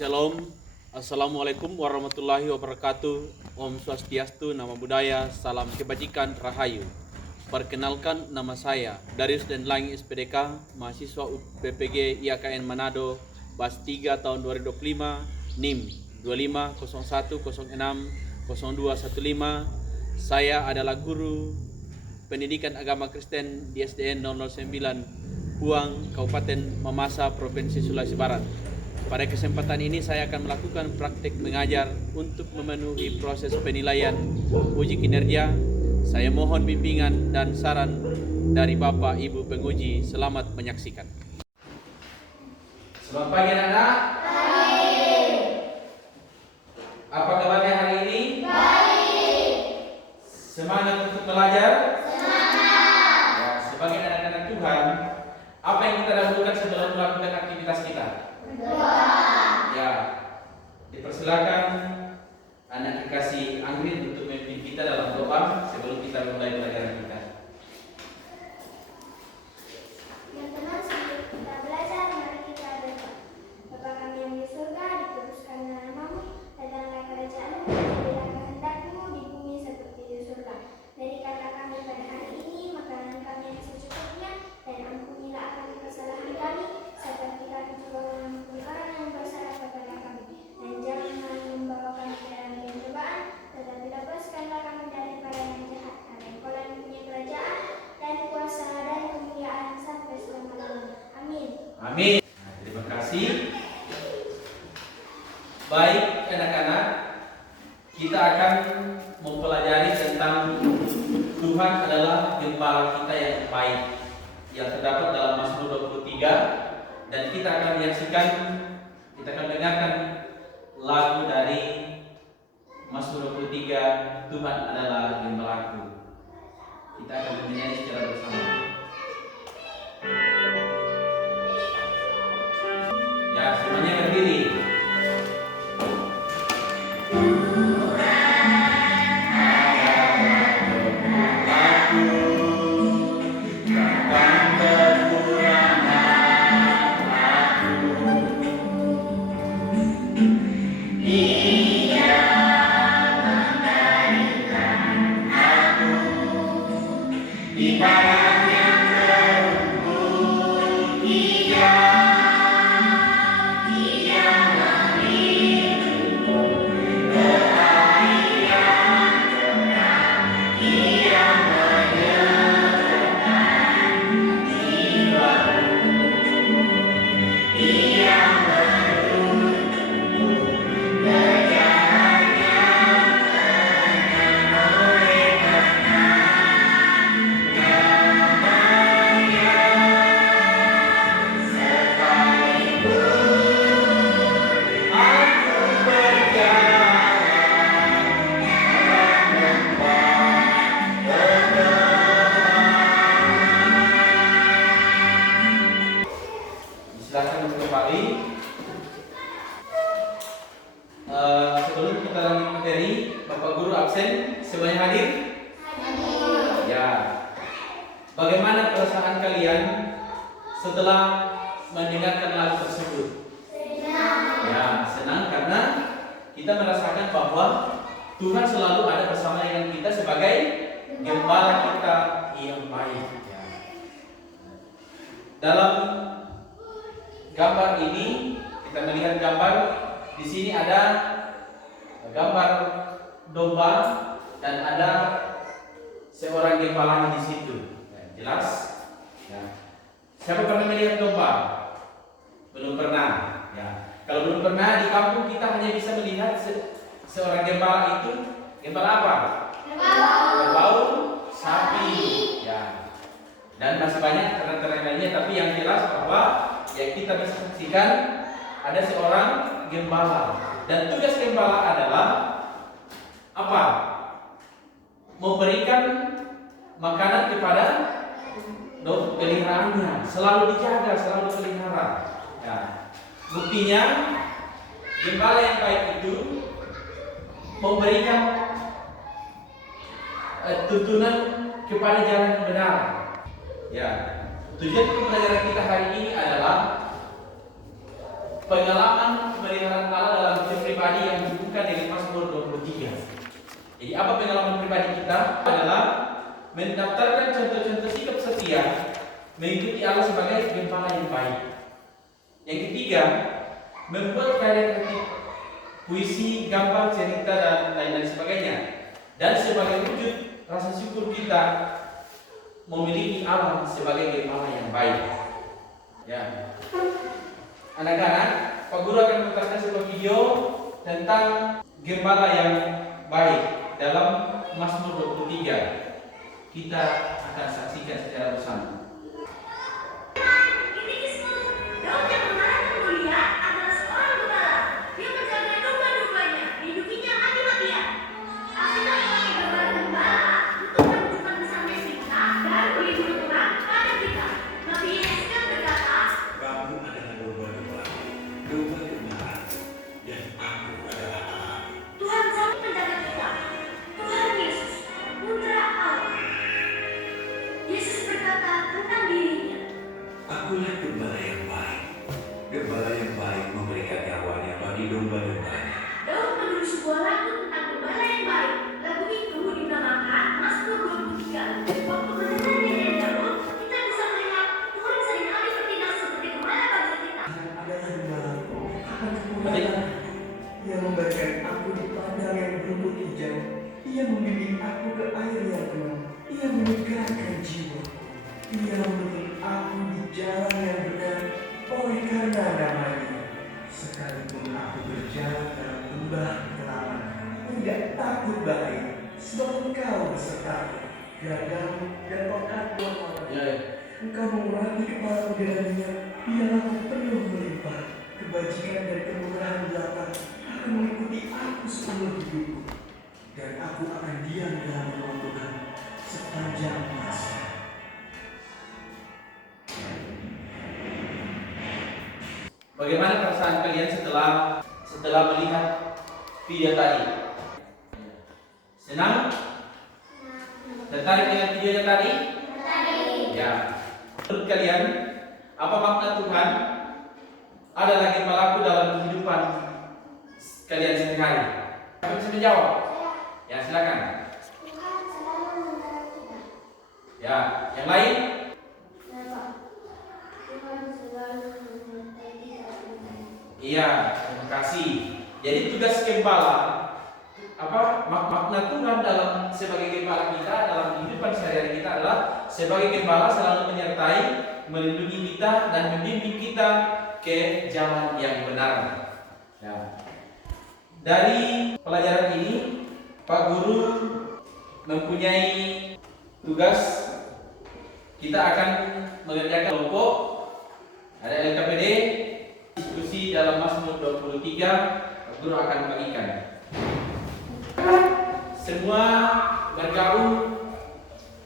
Shalom, Assalamualaikum warahmatullahi wabarakatuh. Om Swastiastu, Namo Buddhaya, salam kebajikan, rahayu. Perkenalkan, nama saya Darius Denlangi SPDK, mahasiswa UPPG IAKN Manado, Bas 3 tahun 2025, NIM 2501060215. Saya adalah guru pendidikan agama Kristen di SDN 009 Puang, Kabupaten Mamasa, Provinsi Sulawesi Barat. Pada kesempatan ini saya akan melakukan praktik mengajar untuk memenuhi proses penilaian uji kinerja. Saya mohon bimbingan dan saran dari Bapak Ibu penguji. Selamat menyaksikan. Selamat pagi anak-anak. Apa kabarnya hari ini? Baik. Semangat untuk belajar? Semangat. Ya, sebagai anak-anak Tuhan, apa yang kita dahulukan sebelum melakukan aktivitas kita? Ya, dipersilakan anak dikasih Anggrek untuk memimpin kita dalam doa sebelum kita mulai pelajaran kita. Yang tenang sebelum kita belajar, mari kita berdoa. Bapa kami yang di surga, dikuduskanlah namamu, datanglah kerajaanmu, jadilah kehendakmu di bumi seperti di surga. Berikanlah kami pada hari ini makanan kami yang secukupnya, dan ampunilah akan kesalahan kami, serta kita juga mengampuni orang yang bersalah kepada kami. Dan jangan membawa kami ke dalam pencobaan, tetapi lepaskanlah kami daripada yang jahat. Karena Engkau yang punya kerajaan dan kuasa dan kemuliaan sampai selama-lamanya. Amin. Amin. Nah, terima kasih. Baik anak-anak, kita akan mempelajari tentang Tuhan adalah gembala kita yang baik, yang terdapat dalam Mazmur 23. Dan kita akan menyaksikan, kita akan dengarkan lagu dari Mazmur 23, Tuhan adalah gembalaku. Kita akan menyanyi secara bersama. Ya, semuanya berdiri. Silakan kembali. Sebelum kita lanjut materi, Bapak Guru absen, semuanya hadir? Hadir. Ya. Bagaimana perasaan kalian setelah mendengarkan lagu tersebut? Senang. Ya, senang karena kita merasakan bahwa Tuhan selalu ada bersama dengan kita sebagai gembala kita yang baik. Ya. Dalam gambar ini kita melihat gambar di sini ada gambar domba dan ada seorang gembala di situ. Ya, jelas? Ya. Siapa pernah melihat domba? Belum pernah. Ya. Kalau belum pernah, di kampung kita hanya bisa melihat seorang gembala itu. Gembala apa? Kerbau, sapi. Ya. Dan masih banyak terang-terang lainnya, tapi yang jelas bahwa yang kita bisa saksikan ada seorang gembala, dan tugas gembala adalah apa? Memberikan makanan kepada peliharaannya, selalu dijaga, selalu pelihara. Ya. Buktinya gembala yang baik itu memberikan tuntunan kepada jalan yang benar. Ya. Tujuan pembelajaran kita hari ini adalah pengalaman pemeliharaan Allah dalam hidup pribadi yang dihubungkan dengan Mazmur 23. Jadi apa pengalaman pribadi kita adalah mendaftarkan contoh-contoh sikap setia mengikuti Allah sebagai gembala yang baik. Yang ketiga, membuat karya kreatif, puisi, gambar, cerita dan lain-lain sebagainya. Dan sebagai wujud rasa syukur kita memiliki Allah sebagai gembala yang baik. Ya. Anak-anak, Pak Guru akan memutarkan sebuah video tentang gembala yang baik dalam Mazmur 23. Kita akan saksikan secara bersama. Akulah gembala yang baik. Gembala yang baik memberikan nyawanya bagi domba-dombanya. Daud menulis sebuah lagu tentang gembala yang baik. Lagu itu dinamakan Mazmur 23. Waktu mendengarnya dari Daud, kita bisa melihat Tuhan seringkali bertindak seperti gembala bagi kita. Adalah gembalaku, akan kekuatan. Ia memberikan aku di padang yang berumput hijau. Ia membimbing aku ke air yang tenang. Ia menyegarkan jiwaku. Ia menuntun aku di jalan yang benar oleh karena namanya. Sekalipun aku berjalan dalam lembah kegelapan, tidak takut bahaya, sebab Engkau besertaku. Gadamu dan tongkatmu Engkau mengurangi kepala dengan biarlah aku penuh melimpah. Kebajikan dari kemurahan belakang akan mengikuti aku seumur hidupku, dan aku akan diam dalam rumah Tuhan sepanjang masa. Bagaimana perasaan kalian setelah melihat video tadi? Senang? Tertarik dengan videonya tadi? Ya. Menurut kalian, apa makna Tuhan adalah gembalaku dalam kehidupan kalian sehari-hari? Kamu bisa menjawab? Ya, silakan. Tuhan selalu menolong kita. Ya, yang lain? Tuhan selalu menyertai kita. Iya, terima kasih. Jadi tugas gembala, makna Tuhan dalam sebagai gembala kita dalam kehidupan sehari-hari kita adalah sebagai gembala selalu menyertai, melindungi kita dan membimbing kita ke jalan yang benar. Ya. Dari pelajaran ini, Pak Guru mempunyai tugas. Kita akan mengerjakan kelompok, ada LKPD, diskusi dalam Mazmur 23. Pak Guru akan membagikan. Semua bergabung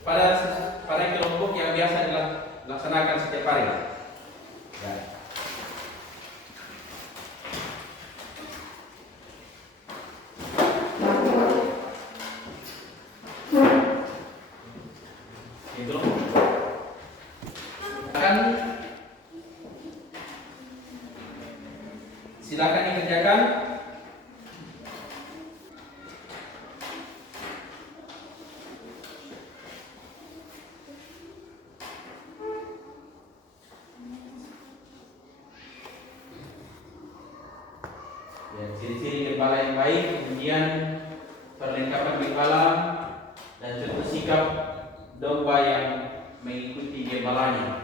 pada kelompok yang biasa dilaksanakan setiap hari. Ya. Itu silakan dikerjakan. Ya, ciri-ciri gembala yang baik, kemudian perlengkapan gembala dan contoh sikap domba yang mengikuti gembalanya.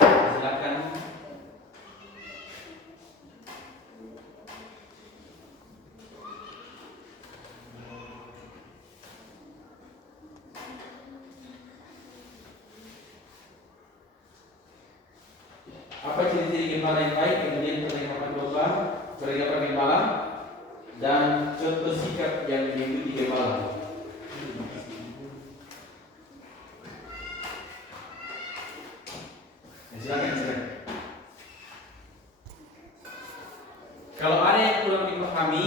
Silakan. Apa ciri-ciri gembala yang baik, kemudian perlengkapan domba, perlengkapan gembala, dan contoh sikap yang mengikuti gembala. Silakan. Kalau ada yang kurang dipahami,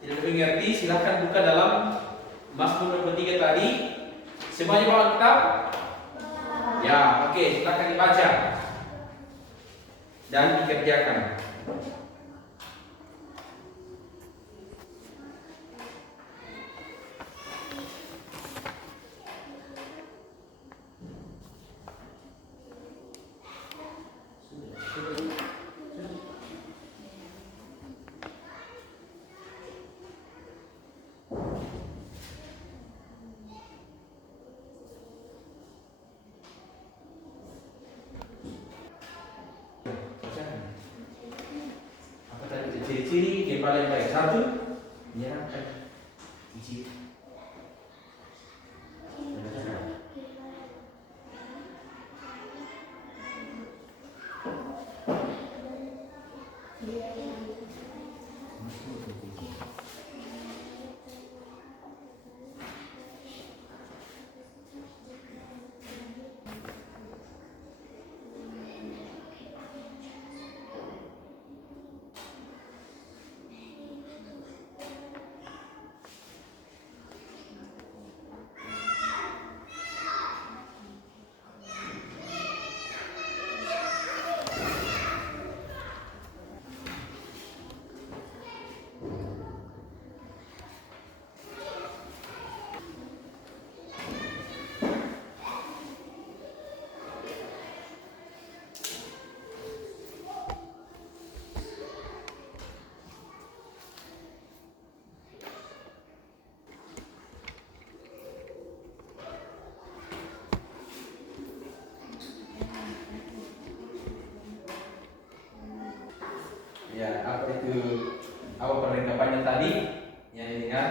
tidak mengerti, silakan buka dalam Mazmur 23 tadi. Semuanya bawa kitab? Ya, oke, silakan dibaca. dan dikerjakan. Apa tadi ciri-ciri gembala yang baik? Satu, menyenangkan. Ciri. Ya, apa itu? Apa perlengkapannya tadi? Yang ringan.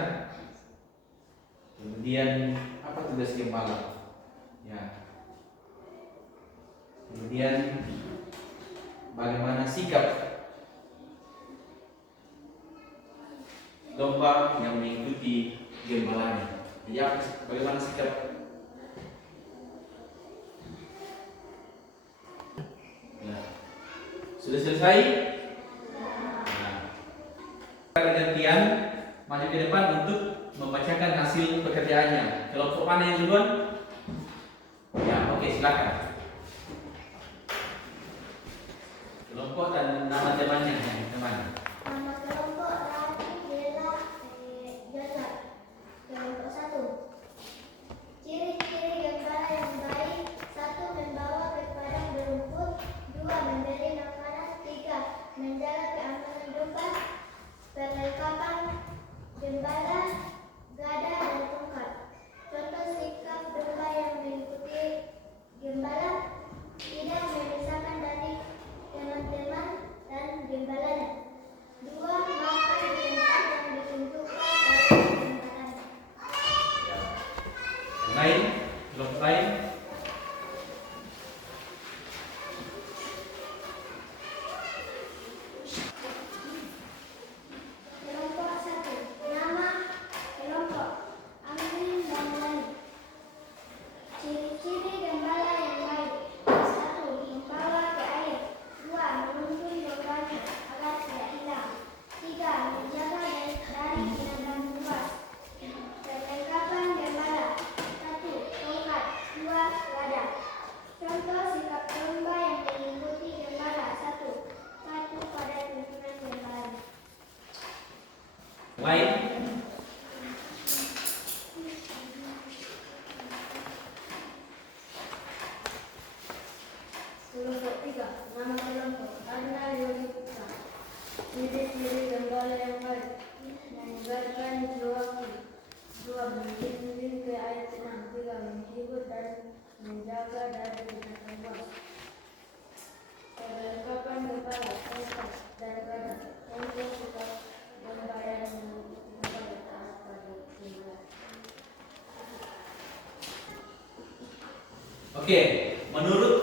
Kemudian apa tugas gembala? Ya. Kemudian bagaimana sikap domba yang mengikuti gembalanya? Ya, bagaimana sikap? Ya. Sudah selesai? Gantian maju ke depan untuk membacakan hasil pekerjaannya. Kelompok mana yang duluan? Ya, oke, silakan. Kelompok dan nama temannya yang teman. Nama kelompok Rani, Bella, Jasa. Kelompok 1. Ciri-ciri gembala yang baik: 1. Membawa ke padang berumput. 2. Memberi makanan. 3. Menjaga keamanan domba. Perlengkapan gembala, gada dan tongkat. Contoh sikap domba yang mengikuti gembala: tidak memisahkan dari teman-teman dan gembalanya. 2. Makan di tempat yang ditentukan oleh gembalanya. Lain, kelompok lain. Kelompok 1. Nama kelompok Amrin dan Lani. Ciri-ciri gembala yang baik: 1. Membawa ke air. 2. Menuntun dombanya agar tidak hilang. 3. Menjaga dari binatang buas. Perlengkapan gembala: 1. Tongkat. 2. Gada. Contoh sikap domba yang mengikuti gembala: 1. Patuh pada tuntunan gembala. Lain. Kelompok 3. Nama kelompok Arna Yodi Putra. Ciri-ciri gembala yang baik: menyegarkan jiwaku. 2. Membimbing ke air tenang. 3. Menghibur dan menjaga dari binatang buas. Perlengkapan gembala: tongkat dan gada. Contoh sikap domba yang mengikuti gembala: taat pada gembala. Oke, menurut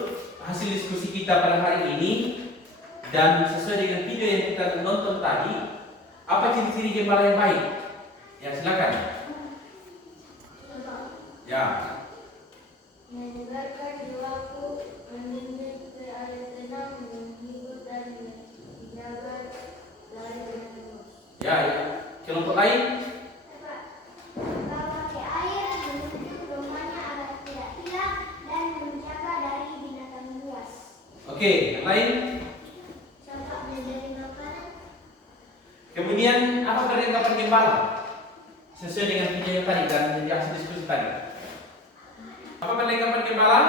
hasil diskusi kita pada hari ini dan sesuai dengan video yang kita nonton tadi, apa ciri-ciri gembala yang baik? Ya, silakan. Ya. Menyegarkan jiwaku, membimbing ke air tenang, menghibur dan menjaga dari binatang buas. Ya, kelompok lain. Membawa ke air, menuntun dombanya agar tidak hilang, dan menjaga dari binatang buas. Oke, yang lain. perlengkapan gembala? Sesuai dengan video yang tadi dan yang diskusi tadi. Apa perlengkapan gembala?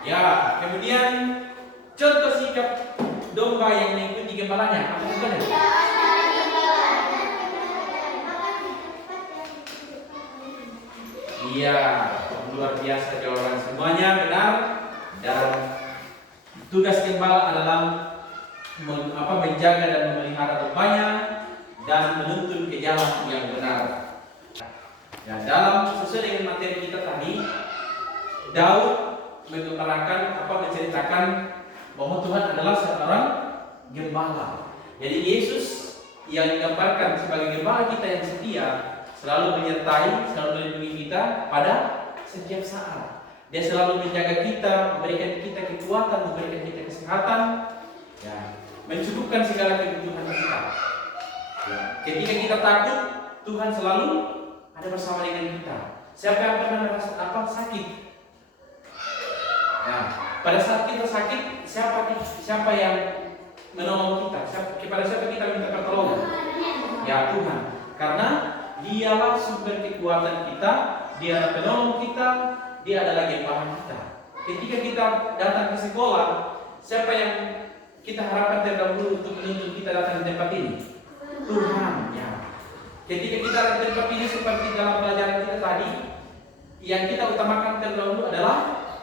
Ya, kemudian contoh sikap domba yang mengikuti gembalanya. Apa bukan? Iya, luar biasa jawaban semuanya benar. Dan tugas gembala adalah menjaga dan memelihara dombanya dan menuntun ke jalan yang benar. Ya, dalam sesuai dengan materi kita tadi, Daud menceritakan bahwa Tuhan adalah seorang gembala. Jadi Yesus yang digambarkan sebagai gembala kita yang setia, selalu menyertai, selalu melindungi kita pada setiap saat. Dia selalu menjaga kita, memberikan kita kekuatan, memberikan kita kesehatan, ya, mencukupkan segala kebutuhan kita. Ya. Ketika kita takut, Tuhan selalu ada bersama dengan kita. Siapa yang pernah merasa sakit? Nah, pada saat kita sakit, siapa yang menolong kita? Kepada siapa kita minta pertolongan? Ya Tuhan. Karena Dialah sumber kekuatan kita, Dia adalah penolong kita, Dia adalah gembala kita. Ketika kita datang ke sekolah, siapa yang kita harapkan terdahulu untuk menuntun kita datang di tempat ini? Tuhan. Ya. Ketika kita datang di tempat ini seperti dalam pelajaran kita tadi, yang kita utamakan terdahulu adalah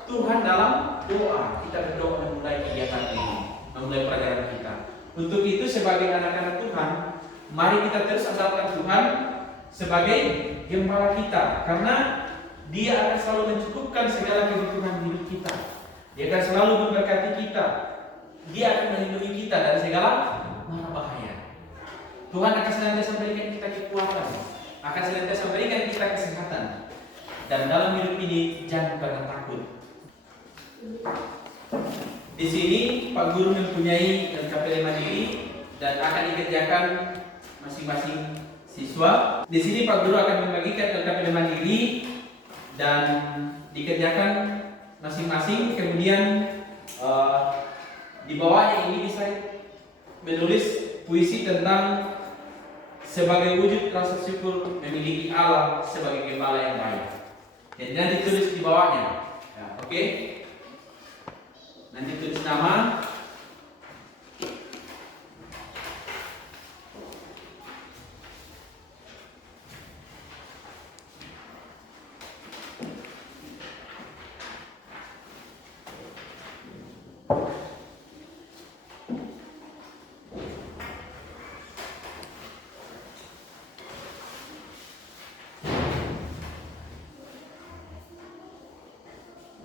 Tuhan dalam doa. Kita berdoa memulai kegiatan ini, memulai pelajaran kita. Untuk itu sebagai anak-anak Tuhan, mari kita terus andalkan Tuhan sebagai gembala kita, karena Dia akan selalu mencukupkan segala kebutuhan hidup kita. Dia akan selalu memberkati kita. Dia akan melindungi kita dari segala mara bahaya. Tuhan akan senantiasa memberikan kita kekuatan, akan senantiasa memberikan kita kesehatan. Dan dalam hidup ini jangan pernah takut. Di sini Pak Guru mempunyai LKPD mandiri dan akan dikerjakan masing-masing siswa. Di sini Pak Guru akan membagikan LKPD mandiri dan dikerjakan masing-masing. Kemudian di bawahnya ini bisa menulis puisi tentang sebagai wujud rasa syukur memiliki Allah sebagai gembala yang baik. Jadi nanti tulis di bawahnya, ya, oke? Nanti tulis nama.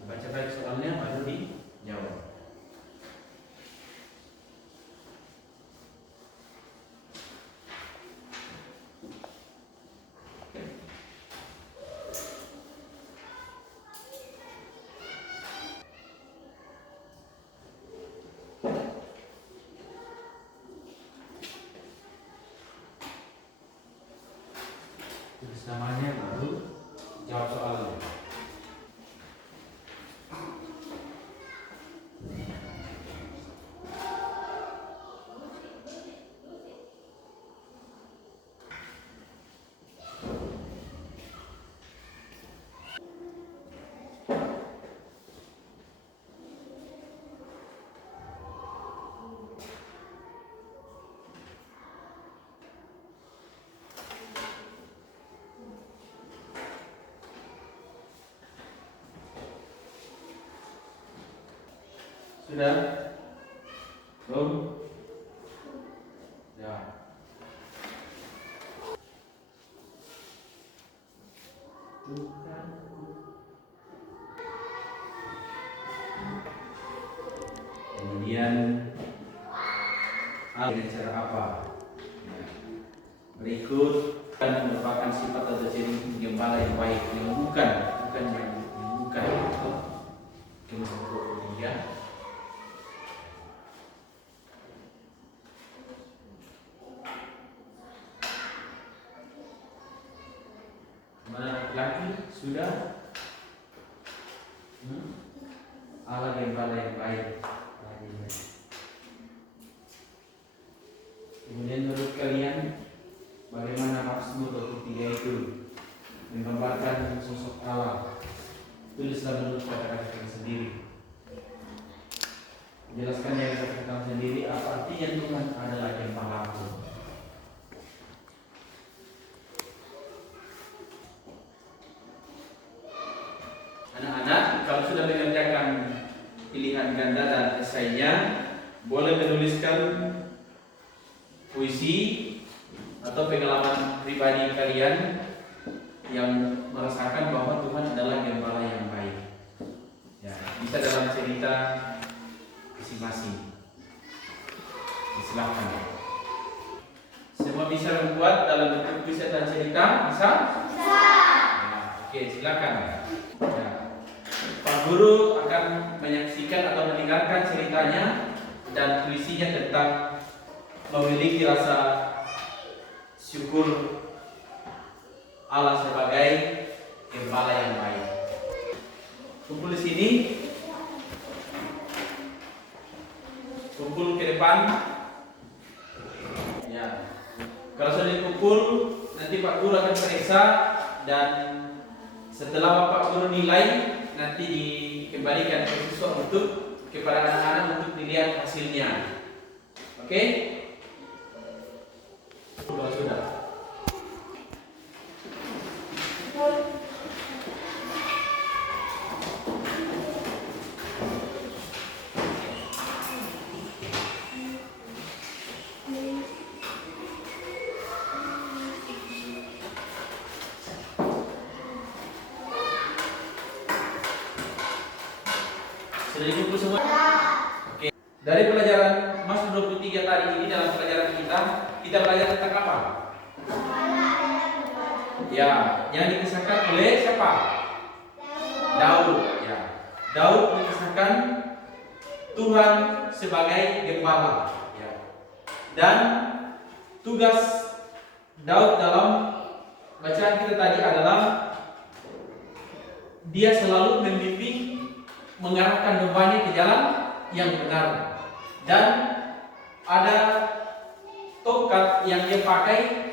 Baca-baca soalnya baru dijawab. Tulis namanya baru jawab soalnya. Sudah? Belum? Ya. Kemudian dengan cara apa? Ya. Berikut kan merupakan sifat atau ciri gembala yang baik, yang bukan yang bukan. Kemudian laki sudah Allah gembala yang baik. Kemudian menurut kalian Jelaskan dari kata sendiri apa artinya Tuhan adalah gembalaku. Anak-anak, kalau sudah mengerjakan pilihan ganda dan esainya, boleh menuliskan puisi atau pengalaman pribadi kalian yang merasakan bahwa Tuhan adalah gembala yang baik. Ya, bisa dalam cerita masing-masing. Silakan. Semua bisa membuat dalam bentuk puisi dan cerita? Bisa? Bisa. Ya, oke, silakan. Ya. Pak Guru akan menyaksikan atau mendengarkan ceritanya dan puisinya tentang memiliki rasa syukur Allah sebagai gembala yang baik. Kumpul di sini. Kumpul ke depan. Ya. Kalau sudah dikumpul, nanti Pak Guru akan periksa dan setelah Pak Guru nilai, nanti dikembalikan ke siswa untuk kepada anak-anak untuk dilihat hasilnya. Oke? Sudah. Sudah dikumpul semua? Oke. Dari pelajaran Mazmur 23 tadi ini dalam pelajaran kita belajar tentang apa? Ya, yang dikisahkan oleh siapa? Daud. Ya. Daud mengisahkan Tuhan sebagai gembala. Ya. Dan tugas Daud dalam bacaan kita tadi adalah dia selalu membimbing, mengarahkan dombanya ke jalan yang benar, dan ada tongkat yang dia pakai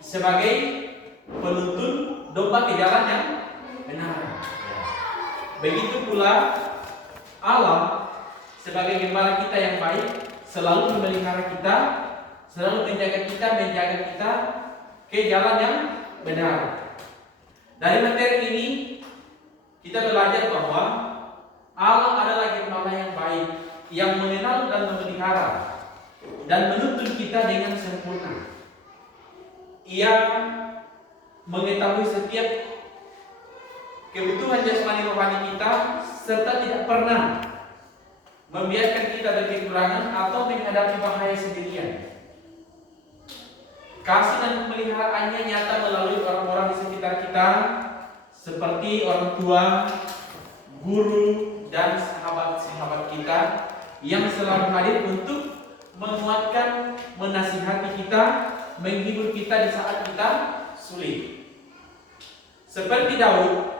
sebagai penuntun domba ke jalan yang benar. Begitu pula Allah sebagai gembala kita yang baik selalu memelihara kita, selalu menjaga kita ke jalan yang benar. Dari materi ini kita belajar bahwa Allah adalah gembala yang baik, yang mengenal dan memelihara dan menuntun kita dengan sempurna. Ia mengetahui setiap kebutuhan jasmani rohani kita serta tidak pernah membiarkan kita berkekurangan atau menghadapi bahaya sendirian. Kasih dan pemeliharaannya nyata melalui orang-orang di sekitar kita seperti orang tua, guru, dan sahabat-sahabat kita yang selalu hadir untuk menguatkan, menasihati kita, menghibur kita di saat kita sulit. Seperti Daud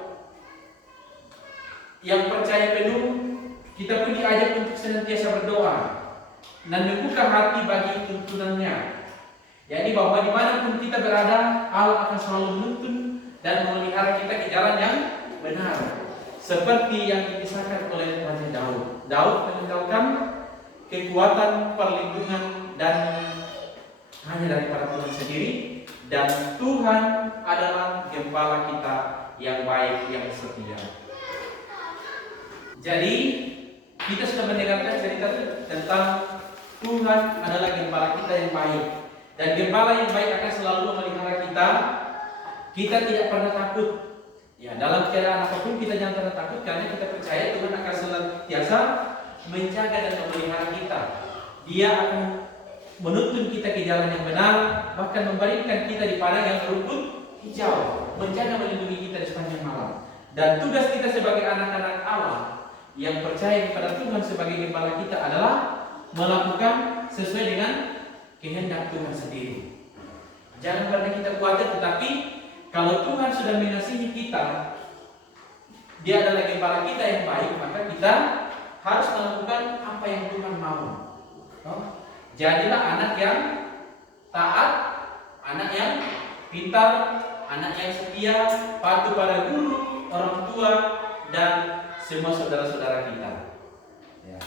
yang percaya penuh, kita pun diajak untuk senantiasa berdoa dan membuka hati bagi tuntunannya. Jadi bahwa dimanapun kita berada, Allah akan selalu menuntun dan memelihara kita ke jalan yang benar. Seperti yang dikisahkan oleh Raja Daud. Daud meninggalkan kekuatan, perlindungan, dan hanya daripada Tuhan sendiri. Dan Tuhan adalah gembala kita yang baik, yang setia. Jadi kita sudah mendengarkan cerita tentang Tuhan adalah gembala kita yang baik. Dan gembala yang baik akan selalu memelihara kita. Kita tidak pernah takut. Ya, dalam keadaan apapun kita jangan pernah takut karena kita percaya Tuhan akan senantiasa menjaga dan memelihara kita. Dia akan menuntun kita ke jalan yang benar, bahkan membaringkan kita di padang yang berumput hijau, menjaga melindungi kita di sepanjang malam. Dan tugas kita sebagai anak-anak Allah yang percaya kepada Tuhan sebagai gembala kita adalah melakukan sesuai dengan kehendak Tuhan sendiri. Jangan pernah kita khawatir, tetapi kalau Tuhan sudah mengasihi kita, Dia adalah gembala kita yang baik, maka kita harus melakukan apa yang Tuhan mau. Jadilah anak yang taat, anak yang pintar, anak yang setia, patuh pada guru, orang tua, dan semua saudara-saudara kita. Ya.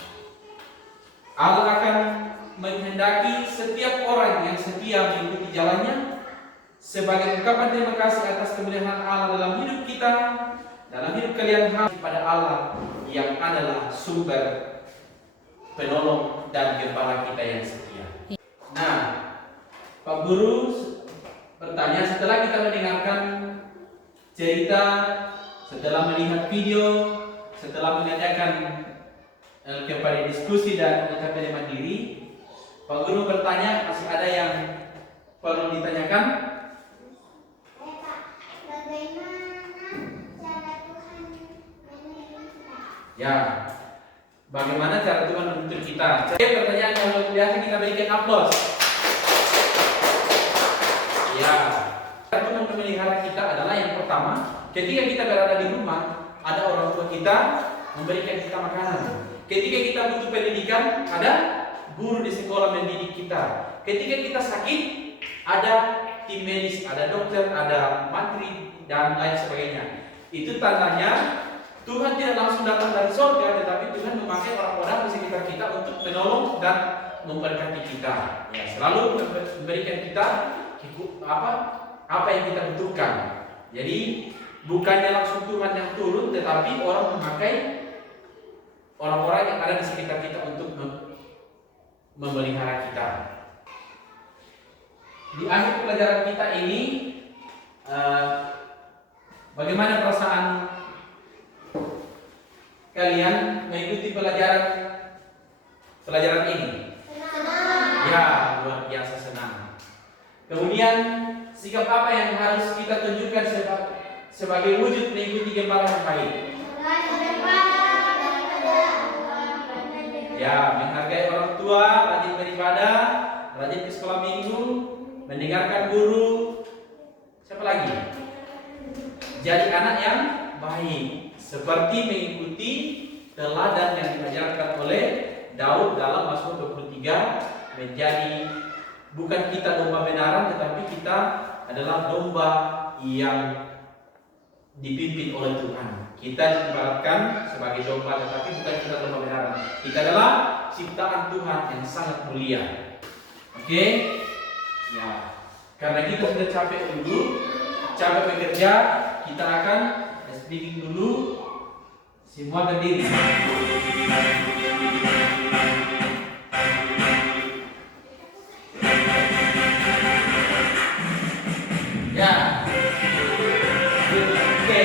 Allah akan menghendaki setiap orang yang setia mengikuti jalannya sebagai ungkapan terima kasih atas kemuliaan Allah dalam hidup kita, dalam hidup kalian pada Allah yang adalah sumber penolong dan gembala kita yang setia. Nah, Pak Guru bertanya, setelah kita mendengarkan cerita, setelah melihat video, setelah mengadakan kepada diskusi dan LKPD Mandiri, Pak Guru bertanya, masih ada yang perlu ditanyakan? Pak, bagaimana cara Tuhan menuntun kita? Ya, bagaimana cara Tuhan menuntun kita? Jadi pertanyaan yang luar biasa, kita berikan aplaus. Ya, cara Tuhan memelihara kita adalah yang pertama, ketika kita berada di rumah, ada orang tua kita memberikan kita makanan. Ketika kita butuh pendidikan, ada guru di sekolah mendidik kita. Ketika kita sakit, ada tim medis, ada dokter, ada mantri, dan lain sebagainya. Itu tandanya Tuhan tidak langsung datang dari surga, tetapi Tuhan memakai orang-orang di sekitar kita untuk menolong dan memberkati kita. Ya, selalu memberikan kita apa yang kita butuhkan. Jadi bukannya langsung Tuhan yang turun, tetapi orang memakai orang-orang yang ada di sekitar kita untuk memelihara kita. Di akhir pelajaran kita ini, bagaimana perasaan kalian mengikuti pelajaran ini? Ya, luar biasa senang. Kemudian sikap apa yang harus kita tunjukkan sebagai wujud mengikuti gembala yang baik? Ya, menghargai orang tua, rajin beribadah, rajin ke sekolah minggu, mendengarkan guru. Siapa lagi? Jadi anak yang baik, seperti mengikuti teladan yang diajarkan oleh Daud dalam Mazmur 23, menjadi bukan kita domba benaran, tetapi kita adalah domba yang dipimpin oleh Tuhan. Kita diibaratkan sebagai domba, tetapi bukan kita domba benaran. Kita adalah ciptaan Tuhan yang sangat mulia. Oke? Ya. Karena kita sudah capek bekerja, kita akan speaking dulu. Semua berdiri. Ya. Oke.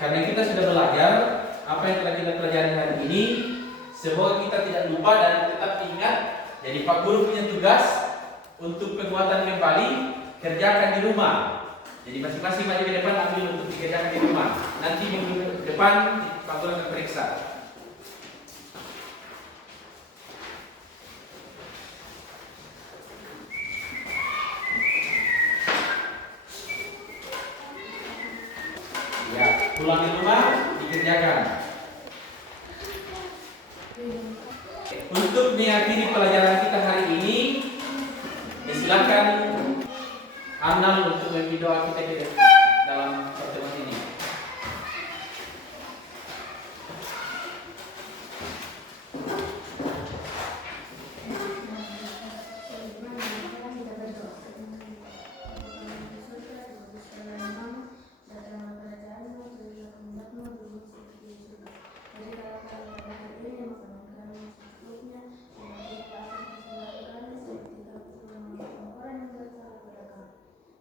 Karena kita sudah belajar apa yang telah kita pelajari hari ini, semoga kita tidak lupa dan tetap ingat. Jadi Pak Guru punya tugas untuk penguatan kembali, kerjakan di rumah. Jadi masing-masing maju ke depan, ambil untuk dikerjakan di rumah. Nanti minggu depan Pak Guru akan periksa. Ya, pulang di rumah dikerjakan. Untuk mengakhiri pelajaran kita hari ini, silakan Arnal untuk memimpin doa kita dalam pertemuan ini.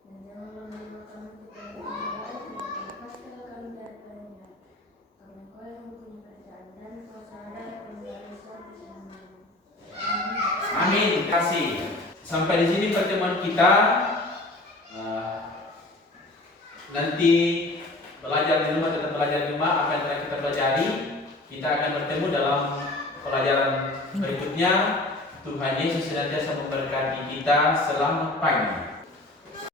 Dan janganlah menyebabkan kita Amin. Kasih. Sampai di sini pertemuan kita. Nanti belajar di rumah, tetap belajar di rumah. Apa yang telah kita pelajari, kita akan bertemu dalam pelajaran berikutnya. Tuhan Yesus senantiasa memberkati kita. Selamat pagi.